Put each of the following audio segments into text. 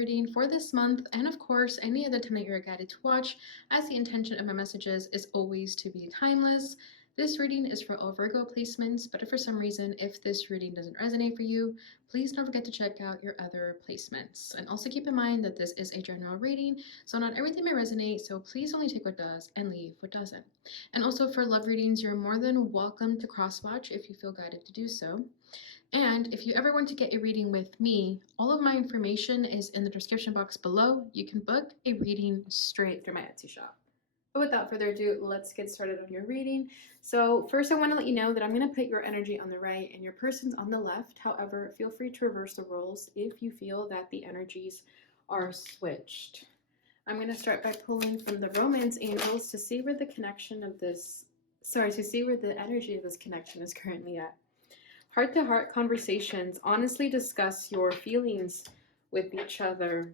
reading for this month, and of course, any other time that you're guided to watch, as the intention of my messages is always to be timeless. This reading is for all Virgo placements, but if for some reason, if this reading doesn't resonate for you, please don't forget to check out your other placements. And also keep in mind that this is a general reading, so not everything may resonate, so please only take what does and leave what doesn't. And also for love readings, you're more than welcome to cross-watch if you feel guided to do so. And if you ever want to get a reading with me, all of my information is in the description box below. You can book a reading straight through my Etsy shop. But without further ado, let's get started on your reading. So first I want to let you know that I'm going to put your energy on the right and your person's on the left. However, feel free to reverse the roles if you feel that the energies are switched. I'm going to start by pulling from the romance angels to see where the connection of this, to see where the energy of this connection is currently at. Heart-to-heart conversations. Honestly discuss your feelings with each other.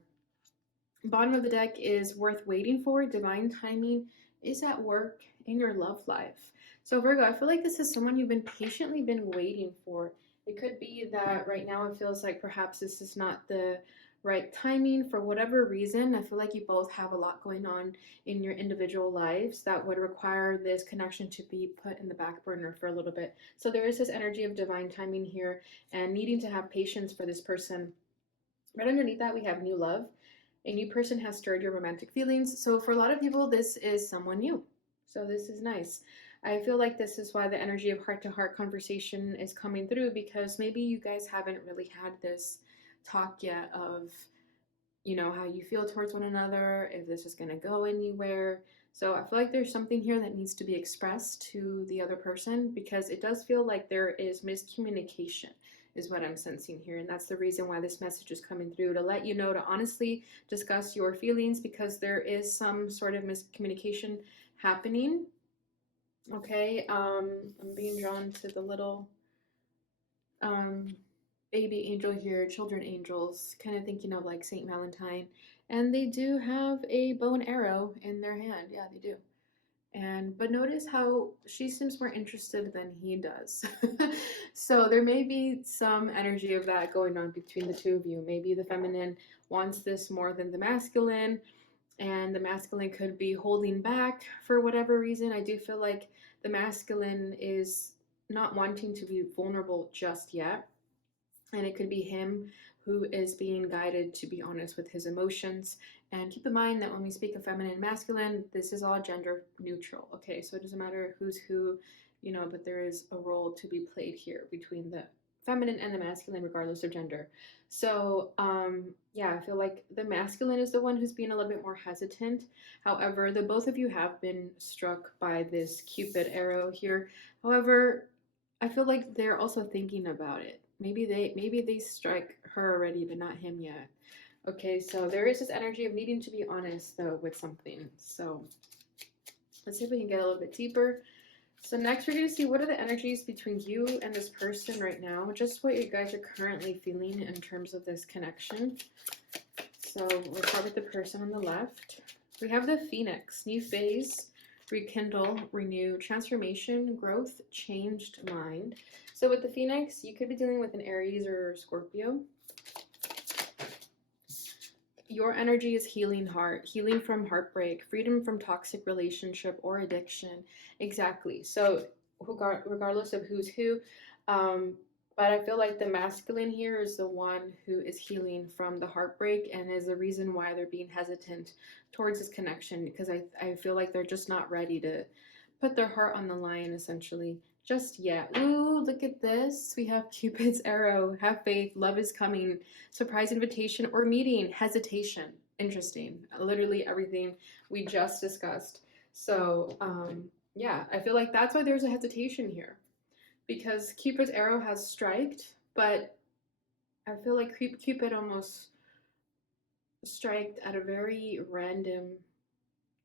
Bottom of the deck is worth waiting for. Divine timing is at work in your love life. So Virgo, I feel like this is someone you've been patiently waiting for. It could be that right now it feels like perhaps this is not the right timing for whatever reason. I feel like you both have a lot going on in your individual lives that would require this connection to be put in the back burner for a little bit. So there is this energy of divine timing here and needing to have patience for this person. Right underneath that, we have new love. A new person has stirred your romantic feelings. So for a lot of people, this is someone new. So this is nice. I feel like this is why the energy of heart-to-heart conversation is coming through, because maybe you guys haven't really had this talk yet of, you know, how you feel towards one another, if this is going to go anywhere. So I feel like there's something here that needs to be expressed to the other person, because it does feel like there is miscommunication is what I'm sensing here. And that's the reason why this message is coming through, to let you know to honestly discuss your feelings, because there is some sort of miscommunication happening. Okay, I'm being drawn to the little baby angel here, children angels, kind of thinking of like Saint Valentine. And they do have a bow and arrow in their hand. Yeah, they do. But notice how she seems more interested than he does. So there may be some energy of that going on between the two of you. Maybe the feminine wants this more than the masculine, and the masculine could be holding back for whatever reason. I do feel like the masculine is not wanting to be vulnerable just yet. And it could be him who is being guided to be honest with his emotions. And keep in mind that when we speak of feminine and masculine, this is all gender neutral. Okay, so it doesn't matter who's who, you know, but there is a role to be played here between the feminine and the masculine, regardless of gender. So yeah, I feel like the masculine is the one who's being a little bit more hesitant. However, the both of you have been struck by this Cupid arrow here. However, I feel like they're also thinking about it. Maybe they strike her already, but not him yet. Okay, so there is this energy of needing to be honest though with something. So let's see if we can get a little bit deeper. So next we're going to see what are the energies between you and this person right now, just what you guys are currently feeling in terms of this connection. So we'll start with the person on the left. We have the Phoenix, new phase, rekindle, renew, transformation, growth, changed mind. So with the Phoenix, you could be dealing with an Aries or Scorpio. Your energy is healing heart, healing from heartbreak, freedom from toxic relationship or addiction. Exactly. So regardless of who's who, but I feel like the masculine here is the one who is healing from the heartbreak and is the reason why they're being hesitant towards this connection, because I feel like they're just not ready to put their heart on the line, essentially, just yet. Ooh, look at this. We have Cupid's arrow. Have faith. Love is coming. Surprise invitation or meeting. Hesitation. Interesting. Literally everything we just discussed. So, yeah, I feel like that's why there's a hesitation here, because Cupid's arrow has striked, but I feel like Cupid almost striked at a very random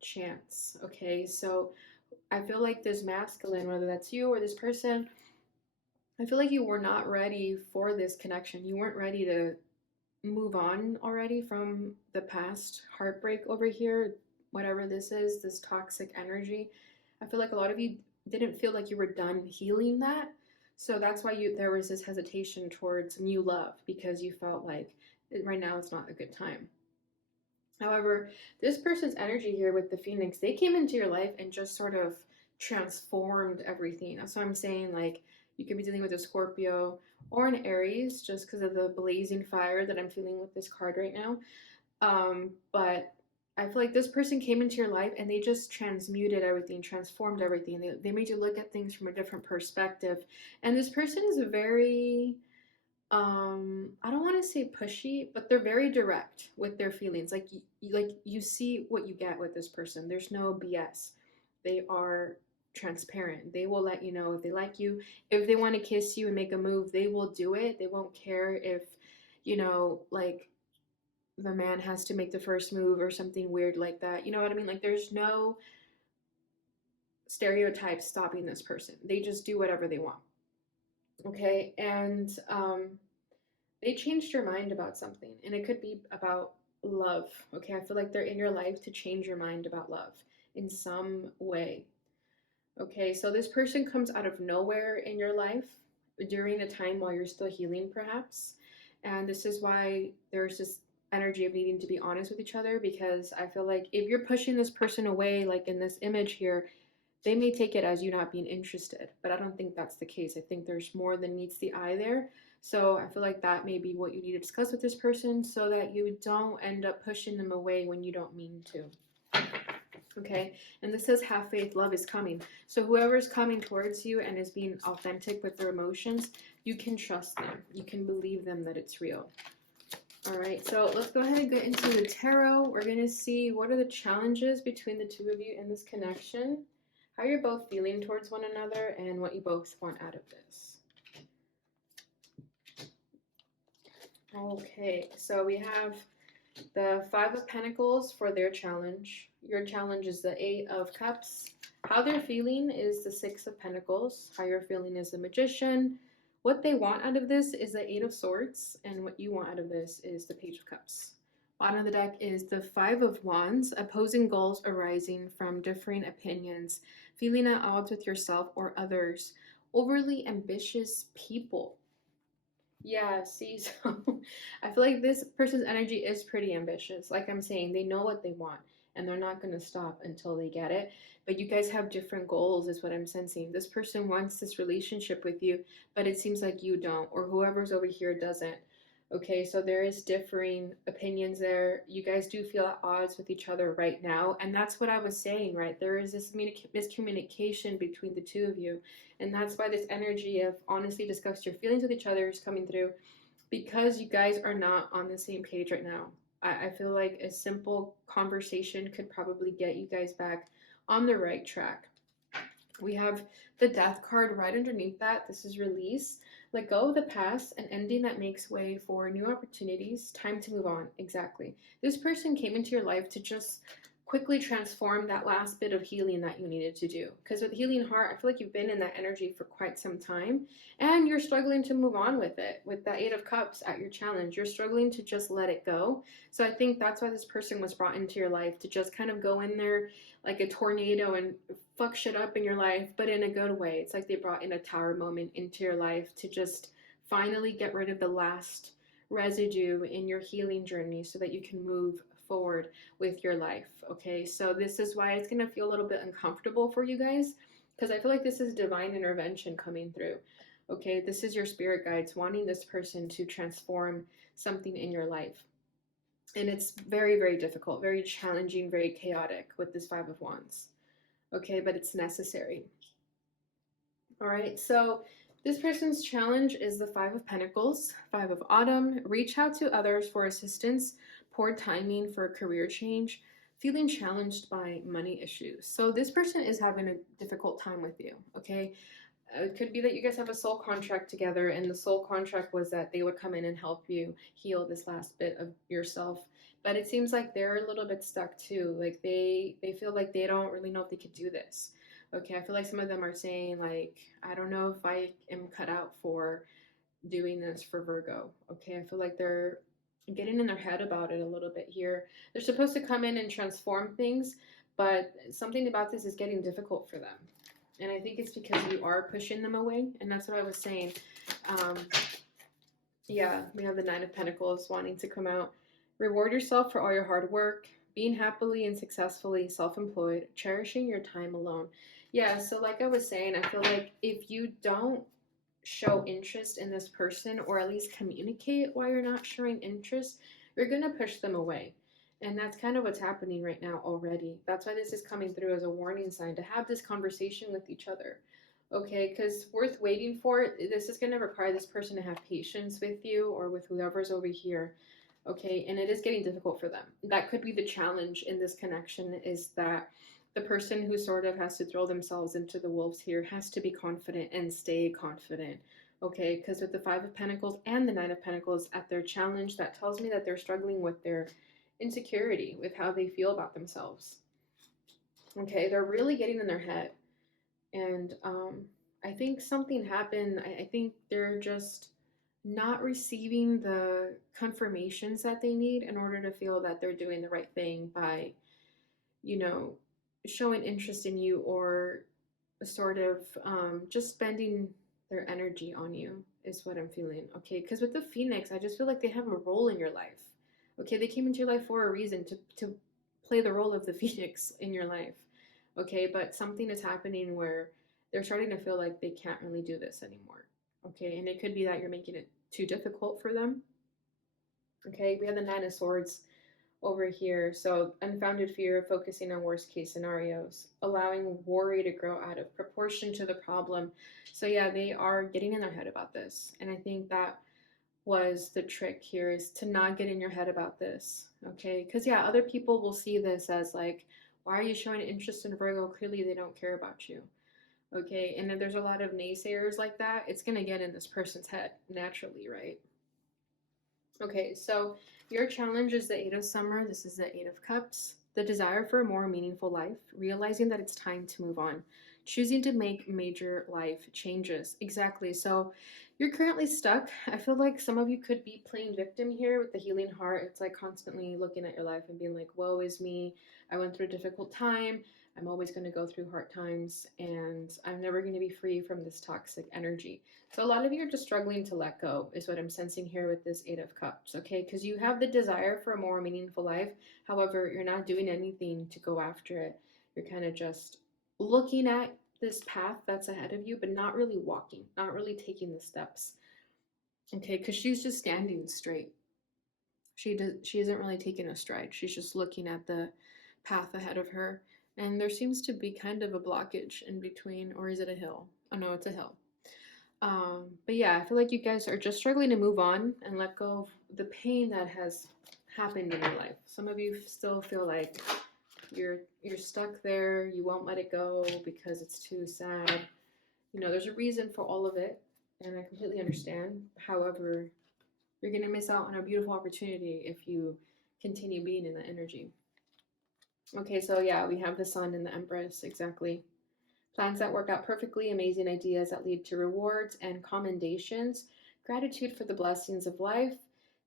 chance. Okay, so I feel like this masculine, whether that's you or this person, I feel like you were not ready for this connection. You weren't ready to move on already from the past heartbreak over here, whatever this is, this toxic energy. I feel like a lot of you didn't feel like you were done healing that. So that's why there was this hesitation towards new love, because you felt like right now is not a good time. However, this person's energy here with the Phoenix, they came into your life and just sort of transformed everything. That's what I'm saying. Like, you could be dealing with a Scorpio or an Aries just because of the blazing fire that I'm feeling with this card right now. But I feel like this person came into your life and they just transmuted everything, transformed everything. They made you look at things from a different perspective. And this person is very, I don't want to say pushy, but they're very direct with their feelings. Like you see what you get with this person. There's no BS. They are transparent. They will let you know if they like you. If they want to kiss you and make a move, they will do it. They won't care if, like the man has to make the first move or something weird like that. You know what I mean? Like there's no stereotypes stopping this person. They just do whatever they want. Okay? And they changed your mind about something, and it could be about love. Okay? I feel like they're in your life to change your mind about love in some way. Okay? So this person comes out of nowhere in your life during a time while you're still healing, perhaps. And this is why there's this energy of needing to be honest with each other, because I feel like if you're pushing this person away, like in this image here, they may take it as you not being interested, but I don't think that's the case. I think there's more than meets the eye there. So I feel like that may be what you need to discuss with this person so that you don't end up pushing them away when you don't mean to. Okay, and this says have faith, love is coming. So whoever's coming towards you and is being authentic with their emotions, you can trust them. You can believe them that it's real. All right, so let's go ahead and get into the tarot. We're going to see what are the challenges between the two of you in this connection, how you're both feeling towards one another, and what you both want out of this. Okay, so we have the Five of Pentacles for their challenge. Your challenge is the Eight of Cups. How they're feeling is the Six of Pentacles. How you're feeling is the Magician. What they want out of this is the Eight of Swords, and what you want out of this is the Page of Cups. Bottom of the deck is the Five of Wands, opposing goals arising from differing opinions, feeling at odds with yourself or others, overly ambitious people. Yeah, see, so I feel like this person's energy is pretty ambitious. Like I'm saying, they know what they want and they're not going to stop until they get it. But you guys have different goals, is what I'm sensing. This person wants this relationship with you, but it seems like you don't, or whoever's over here doesn't. Okay, so there is differing opinions there. You guys do feel at odds with each other right now. And that's what I was saying, right? There is this miscommunication between the two of you. And that's why this energy of honestly discuss your feelings with each other is coming through, because you guys are not on the same page right now. I feel like a simple conversation could probably get you guys back on the right track. We have the Death card right underneath that. This is release. Let go of the past, an ending that makes way for new opportunities. Time to move on. Exactly. This person came into your life to just quickly transform that last bit of healing that you needed to do. Because with Healing Heart, I feel like you've been in that energy for quite some time and you're struggling to move on with it. With the Eight of Cups at your challenge, you're struggling to just let it go. So I think that's why this person was brought into your life, to just kind of go in there like a tornado and fuck shit up in your life, but in a good way. It's like they brought in a tower moment into your life to just finally get rid of the last residue in your healing journey so that you can move forward with your life. Okay, so this is why it's going to feel a little bit uncomfortable for you guys, because I feel like this is divine intervention coming through. Okay, this is your spirit guides wanting this person to transform something in your life. And it's very, very difficult, very challenging, very chaotic with this Five of Wands. Okay, but it's necessary. All right, so this person's challenge is the Five of Pentacles, Five of Autumn. Reach out to others for assistance, poor timing for a career change, feeling challenged by money issues. So this person is having a difficult time with you, okay? It could be that you guys have a soul contract together, and the soul contract was that they would come in and help you heal this last bit of yourself. But it seems like they're a little bit stuck too. Like they feel like they don't really know if they could do this. Okay, I feel like some of them are saying like, I don't know if I am cut out for doing this for Virgo. Okay, I feel like they're getting in their head about it a little bit here. They're supposed to come in and transform things, but something about this is getting difficult for them. And I think it's because you are pushing them away. And that's what I was saying. Yeah, we have the Nine of Pentacles wanting to come out. Reward yourself for all your hard work, being happily and successfully self-employed, cherishing your time alone. Yeah, so like I was saying, I feel like if you don't show interest in this person, or at least communicate why you're not showing interest, you're going to push them away. And that's kind of what's happening right now already. That's why this is coming through as a warning sign to have this conversation with each other. Okay, because worth waiting for. This is going to require this person to have patience with you or with whoever's over here. Okay, and it is getting difficult for them. That could be the challenge in this connection, is that the person who sort of has to throw themselves into the wolves here has to be confident and stay confident. Okay, because with the Five of Pentacles and the Nine of Pentacles at their challenge, that tells me that they're struggling with their insecurity, with how they feel about themselves. Okay, they're really getting in their head. And I think something happened. I think they're just not receiving the confirmations that they need in order to feel that they're doing the right thing by, you know, showing interest in you, or sort of just spending their energy on you, is what I'm feeling. Okay, because with the Phoenix, I just feel like they have a role in your life. Okay, they came into your life for a reason, to play the role of the Phoenix in your life. Okay, but something is happening where they're starting to feel like they can't really do this anymore. Okay, and it could be that you're making it too difficult for them. Okay, we have the Nine of Swords over here. So, unfounded fear, focusing on worst case scenarios, allowing worry to grow out of proportion to the problem. So, yeah, they are getting in their head about this. And I think that was the trick here, is to not get in your head about this. Okay, because yeah, other people will see this as like, why are you showing interest in Virgo? Clearly, they don't care about you. Okay, and if there's a lot of naysayers like that, it's going to get in this person's head naturally, right? Okay, so your challenge is the Eight of Summer. This is the Eight of Cups. The desire for a more meaningful life, realizing that it's time to move on, choosing to make major life changes. Exactly. So you're currently stuck. I feel like some of you could be playing victim here with the healing heart. It's like constantly looking at your life and being like, woe is me. I went through a difficult time. I'm always going to go through hard times, and I'm never going to be free from this toxic energy. So a lot of you are just struggling to let go, is what I'm sensing here with this Eight of Cups, okay? Because you have the desire for a more meaningful life. However, you're not doing anything to go after it. You're kind of just looking at this path that's ahead of you, but not really walking, not really taking the steps, okay? Because she's just standing straight. She isn't really taking a stride. She's just looking at the path ahead of her. And there seems to be kind of a blockage in between, or is it a hill? Oh no, it's a hill. But yeah, I feel like you guys are just struggling to move on and let go of the pain that has happened in your life. Some of you still feel like you're stuck there. You won't let it go because it's too sad. You know, there's a reason for all of it, and I completely understand. However, you're gonna miss out on a beautiful opportunity if you continue being in that energy. Okay, so yeah, we have the Sun and the Empress, exactly. Plans that work out perfectly, amazing ideas that lead to rewards and commendations, gratitude for the blessings of life,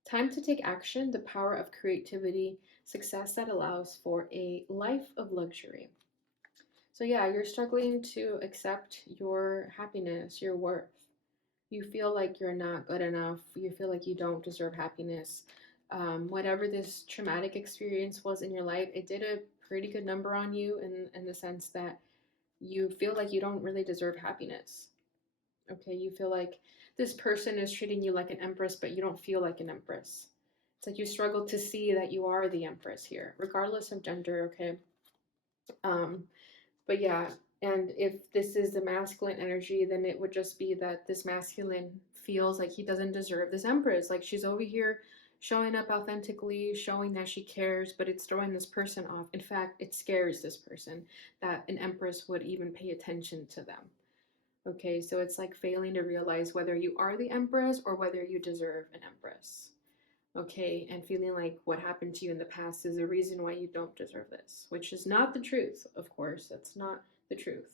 time to take action, the power of creativity, success that allows for a life of luxury. So, yeah, you're struggling to accept your happiness, your worth. You feel like you're not good enough. You feel like you don't deserve happiness. Whatever this traumatic experience was in your life, it did a pretty good number on you, in the sense that you feel like you don't really deserve happiness. Okay, you feel like this person is treating you like an empress, but you don't feel like an empress. It's like you struggle to see that you are the empress here, regardless of gender, okay? Um, but yeah, and if this is the masculine energy, then it would just be that this masculine feels like he doesn't deserve this empress. Like she's over here showing up authentically, showing that she cares, but it's throwing this person off. In fact, it scares this person that an empress would even pay attention to them. Okay, so it's like failing to realize whether you are the empress or whether you deserve an empress. Okay, and feeling like what happened to you in the past is the reason why you don't deserve this, which is not the truth, of course. That's not the truth.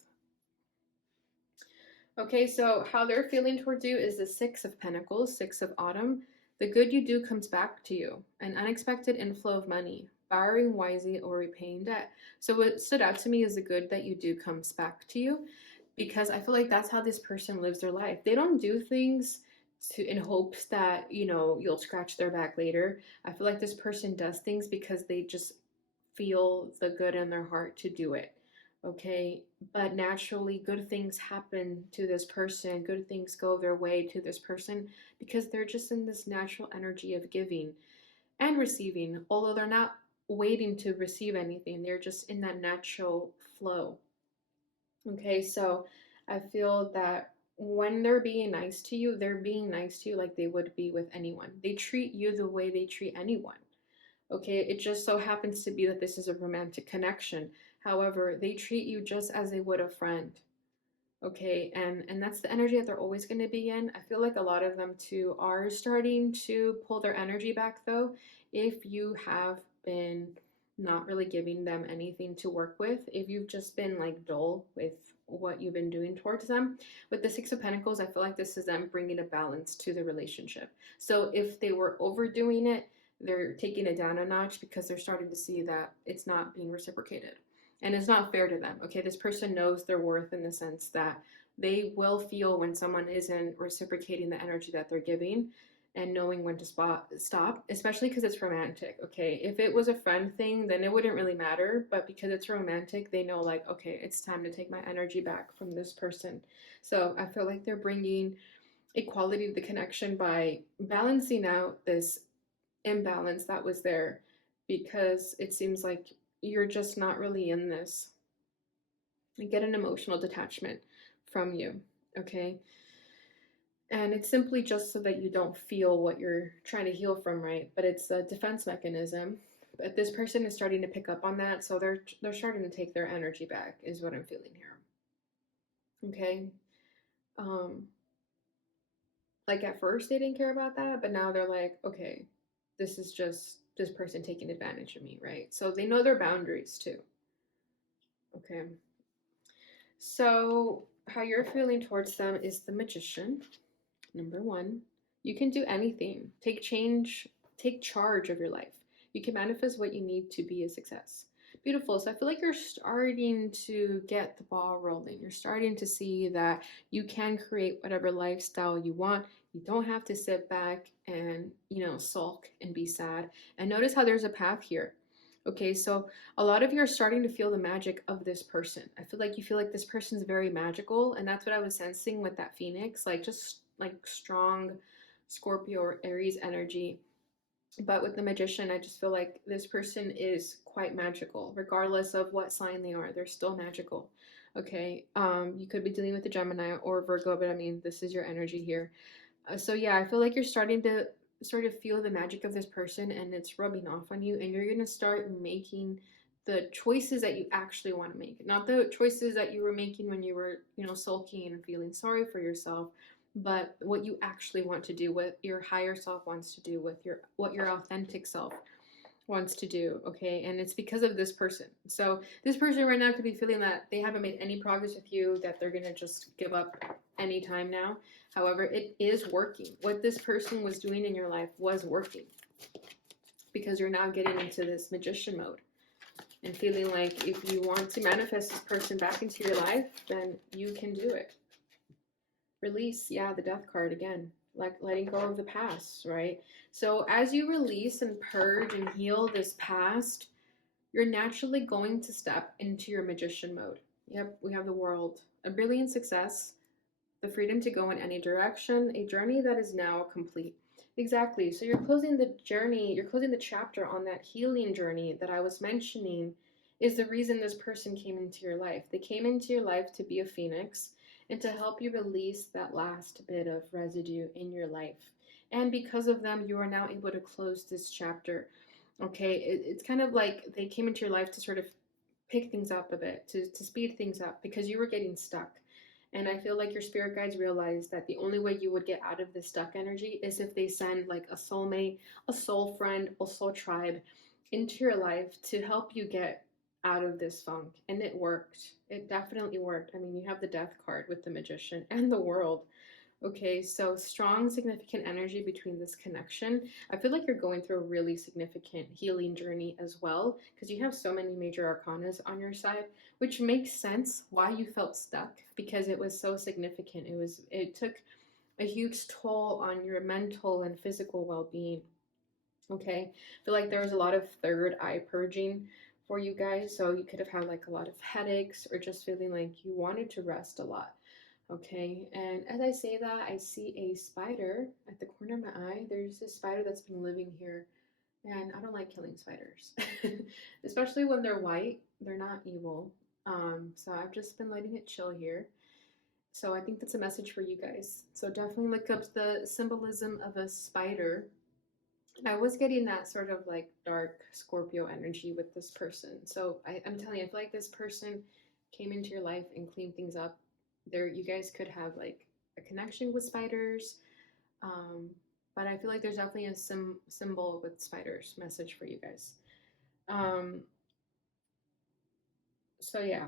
Okay, so how they're feeling towards you is the Six of Pentacles, Six of Autumn. The good you do comes back to you, an unexpected inflow of money, borrowing wisely or repaying debt. So what stood out to me is the good that you do comes back to you, because I feel like that's how this person lives their life. They don't do things in hopes that, you know, you'll scratch their back later. I feel like this person does things because they just feel the good in their heart to do it. Okay, but naturally good things happen to this person, good things go their way to this person because they're just in this natural energy of giving and receiving, although they're not waiting to receive anything, they're just in that natural flow. Okay, so I feel that when they're being nice to you, they're being nice to you like they would be with anyone. They treat you the way they treat anyone. Okay, it just so happens to be that this is a romantic connection. However, they treat you just as they would a friend. Okay, and that's the energy that they're always going to be in. I feel like a lot of them too are starting to pull their energy back though. If you have been not really giving them anything to work with, if you've just been like dull with what you've been doing towards them, with the Six of Pentacles, I feel like this is them bringing a balance to the relationship. So if they were overdoing it, they're taking it down a notch because they're starting to see that it's not being reciprocated and it's not fair to them. Okay, this person knows their worth in the sense that they will feel when someone isn't reciprocating the energy that they're giving and knowing when to stop, especially because it's romantic. Okay, if it was a friend thing, then it wouldn't really matter, but because it's romantic, they know like, okay, it's time to take my energy back from this person. So I feel like they're bringing equality to the connection by balancing out this imbalance that was there, because it seems like you're just not really in this. You get an emotional detachment from you, okay? And it's simply just so that you don't feel what you're trying to heal from, right? But it's a defense mechanism. But this person is starting to pick up on that, so they're starting to take their energy back, is what I'm feeling here. Okay? Um, like at first they didn't care about that, but now they're like, okay, this is just this person taking advantage of me, right? So they know their boundaries too. Okay. So how you're feeling towards them is the Magician. Number one, you can do anything. Take charge of your life. You can manifest what you need to be a success. Beautiful. So I feel like you're starting to get the ball rolling. You're starting to see that you can create whatever lifestyle you want. You don't have to sit back and, you know, sulk and be sad. And notice how there's a path here. Okay, so a lot of you are starting to feel the magic of this person. I feel like you feel like this person's very magical, and that's what I was sensing with that Phoenix, like just like strong Scorpio or Aries energy. But with the Magician, I just feel like this person is quite magical, regardless of what sign they are. They're still magical. Okay, you could be dealing with a Gemini or Virgo, but I mean, this is your energy here. So yeah, I feel like you're starting to sort of feel the magic of this person and it's rubbing off on you, and you're going to start making the choices that you actually want to make, not the choices that you were making when you were, you know, sulking and feeling sorry for yourself, but what you actually want to do, what your higher self wants to do, with what your authentic self wants to do. Okay, and it's because of this person. So this person right now could be feeling that they haven't made any progress with you, that they're gonna just give up anytime now. However, it is working. What this person was doing in your life was working, because you're now getting into this Magician mode and feeling like if you want to manifest this person back into your life, then you can do it. Release, yeah, the Death card again, like letting go of the past, right? So as you release and purge and heal this past, you're naturally going to step into your Magician mode. Yep, we have the World, a brilliant success, the freedom to go in any direction, a journey that is now complete. Exactly. So you're closing the journey, you're closing the chapter on that healing journey that I was mentioning, is the reason this person came into your life. They came into your life to be a phoenix and to help you release that last bit of residue in your life. And because of them, you are now able to close this chapter. Okay, it's kind of like they came into your life to sort of pick things up a bit, to speed things up, because you were getting stuck. And I feel like your spirit guides realize that the only way you would get out of this stuck energy is if they send like a soulmate, a soul friend, a soul tribe into your life to help you get out of this funk. And it worked. It definitely worked. I mean, you have the Death card with the Magician and the World. Okay, so strong, significant energy between this connection. I feel like you're going through a really significant healing journey as well, because you have so many major arcanas on your side, which makes sense why you felt stuck, because it was so significant. It took a huge toll on your mental and physical well-being. Okay, I feel like there was a lot of third eye purging for you guys, so you could have had like a lot of headaches or just feeling like you wanted to rest a lot. Okay, and as I say that, I see a spider at the corner of my eye. There's this spider that's been living here, and I don't like killing spiders, especially when they're white. They're not evil. So I've just been letting it chill here. So I think that's a message for you guys. So definitely look up the symbolism of a spider. I was getting that sort of like dark Scorpio energy with this person. So I'm telling you, I feel like this person came into your life and cleaned things up. There, you guys could have like a connection with spiders. Um, but I feel like there's definitely a symbol with spiders message for you guys. Um, so yeah,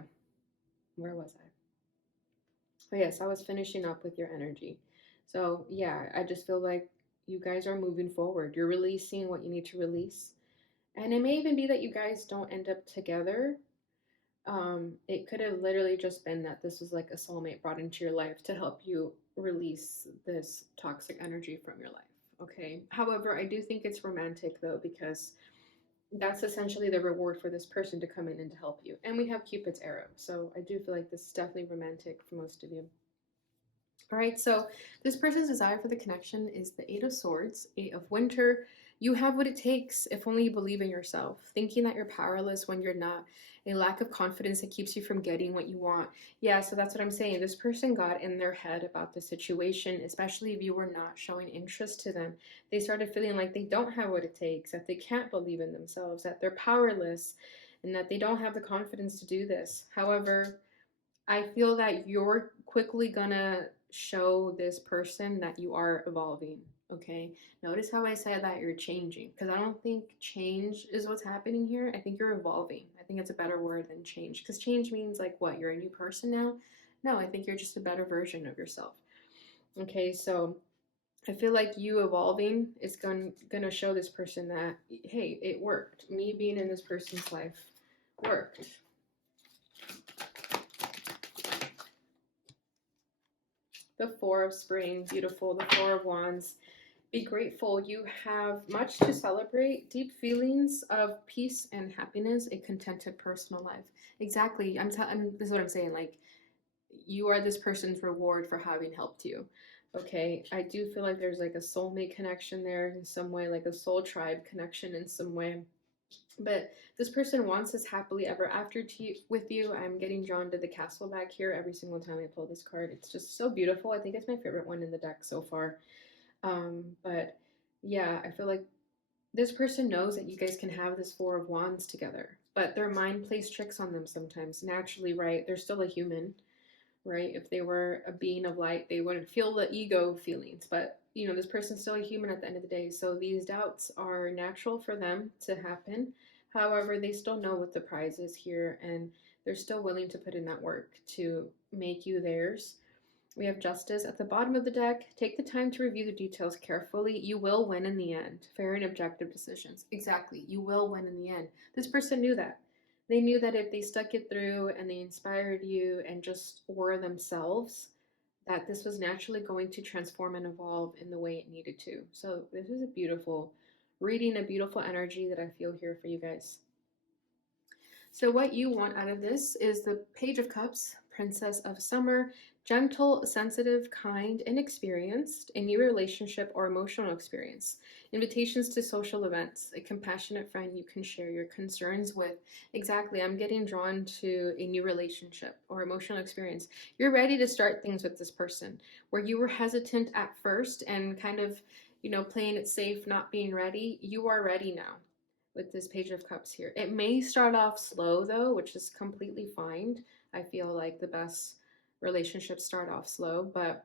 where was I? Oh yes, I was finishing up with your energy. So yeah, I just feel like you guys are moving forward. You're releasing what you need to release. And it may even be that you guys don't end up together. It could have literally just been that this was like a soulmate brought into your life to help you release this toxic energy from your life. Okay. However, I do think it's romantic though, because that's essentially the reward for this person to come in and to help you. And we have Cupid's arrow. So I do feel like this is definitely romantic for most of you. All right, so this person's desire for the connection is the Eight of Swords, Eight of Winter. You have what it takes if only you believe in yourself. Thinking that you're powerless when you're not. A lack of confidence that keeps you from getting what you want. Yeah, so that's what I'm saying. This person got in their head about the situation, especially if you were not showing interest to them. They started feeling like they don't have what it takes, that they can't believe in themselves, that they're powerless, and that they don't have the confidence to do this. However, I feel that you're quickly gonna show this person that you are evolving. Okay. Notice how I said that you're changing, because I don't think change is what's happening here. I think you're evolving. I think it's a better word than change, because change means like what? You're a new person now? No, I think you're just a better version of yourself. Okay. So I feel like you evolving is gonna show this person that, hey, it worked. Me being in this person's life worked. The Four of Spring, beautiful. The Four of Wands. Be grateful. You have much to celebrate, deep feelings of peace and happiness, a contented personal life. Exactly. This is what I'm saying. Like, you are this person's reward for having helped you. Okay. I do feel like there's like a soulmate connection there in some way, like a soul tribe connection in some way. But this person wants this happily ever after with you. I'm getting drawn to the castle back here every single time I pull this card. It's just so beautiful. I think it's my favorite one in the deck so far. But yeah, I feel like this person knows that you guys can have this Four of Wands together, but their mind plays tricks on them sometimes. Naturally, right? They're still a human, right? If they were a being of light, they wouldn't feel the ego feelings. But you know, this person's still a human at the end of the day. So these doubts are natural for them to happen. However, they still know what the prize is here, and they're still willing to put in that work to make you theirs. We have Justice at the bottom of the deck. Take the time to review the details carefully. You will win in the end. Fair and objective decisions. Exactly. You will win in the end. This person knew that. They knew that if they stuck it through and they inspired you and just were themselves, that this was naturally going to transform and evolve in the way it needed to. So this is a beautiful reading, a beautiful energy that I feel here for you guys. So what you want out of this is the Page of Cups, Princess of Summer, gentle, sensitive, kind, and experienced, a new relationship or emotional experience, invitations to social events, a compassionate friend you can share your concerns with. Exactly, I'm getting drawn to a new relationship or emotional experience. You're ready to start things with this person where you were hesitant at first and kind of, playing it safe, not being ready. You are ready now with this Page of Cups here. It may start off slow though, which is completely fine. I feel like the best relationships start off slow, but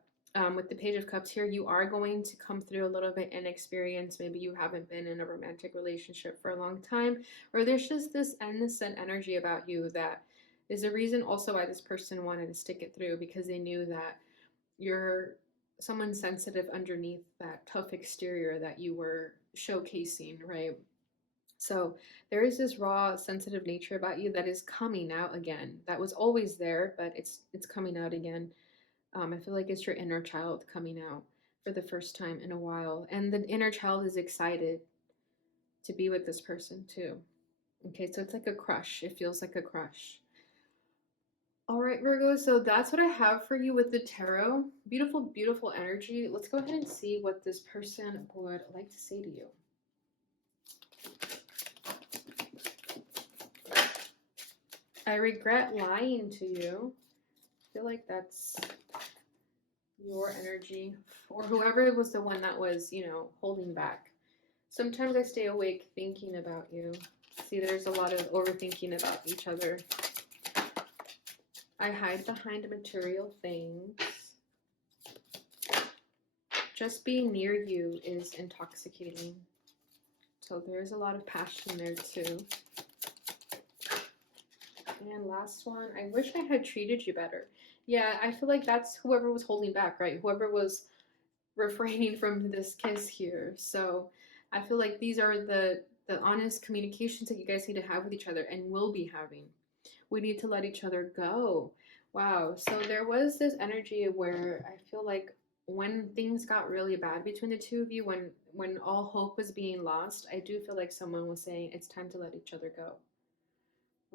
with the Page of Cups here, you are going to come through a little bit inexperienced. Maybe you haven't been in a romantic relationship for a long time, or there's just this innocent energy about you that is a reason also why this person wanted to stick it through, because they knew that you're someone sensitive underneath that tough exterior that you were showcasing, right? So there is this raw, sensitive nature about you that is coming out again. That was always there, but it's coming out again. I feel like it's your inner child coming out. for the first time in a while. And the inner child is excited to be with this person too. Okay, so it's like a crush. It feels like a crush. All right, Virgo, so that's what I have for you with the tarot. Beautiful, beautiful energy. Let's go ahead and see what this person would like to say to you. I regret lying to you. I feel like that's your energy, or whoever was the one that was, you know, holding back. Sometimes I stay awake thinking about you. See, there's a lot of overthinking about each other. I hide behind material things. Just being near you is intoxicating. So there's a lot of passion there too. And last one, I wish I had treated you better. Yeah, I feel like that's whoever was holding back, right? Whoever was refraining from this kiss here. So I feel like these are the honest communications that you guys need to have with each other and will be having. We need to let each other go. Wow. So there was this energy where I feel like when things got really bad between the two of you, when all hope was being lost, I do feel like someone was saying it's time to let each other go.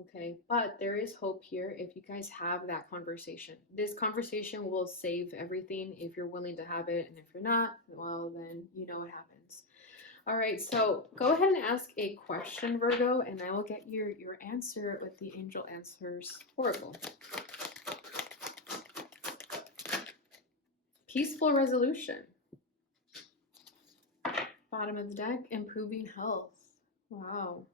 Okay, but there is hope here if you guys have that conversation. This conversation will save everything if you're willing to have it, and if you're not, well, then you know what happens. All right, so go ahead and ask a question, Virgo, and I will get your answer with the Angel Answers Oracle. Peaceful resolution. Bottom of the deck, improving health. Wow.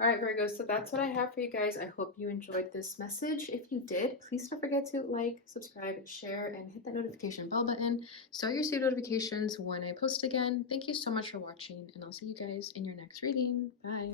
All right, Virgo, so that's what I have for you guys. I hope you enjoyed this message. If you did, please don't forget to like, subscribe, share, and hit that notification bell button so you receive notifications when I post again. Thank you so much for watching, and I'll see you guys in your next reading. Bye.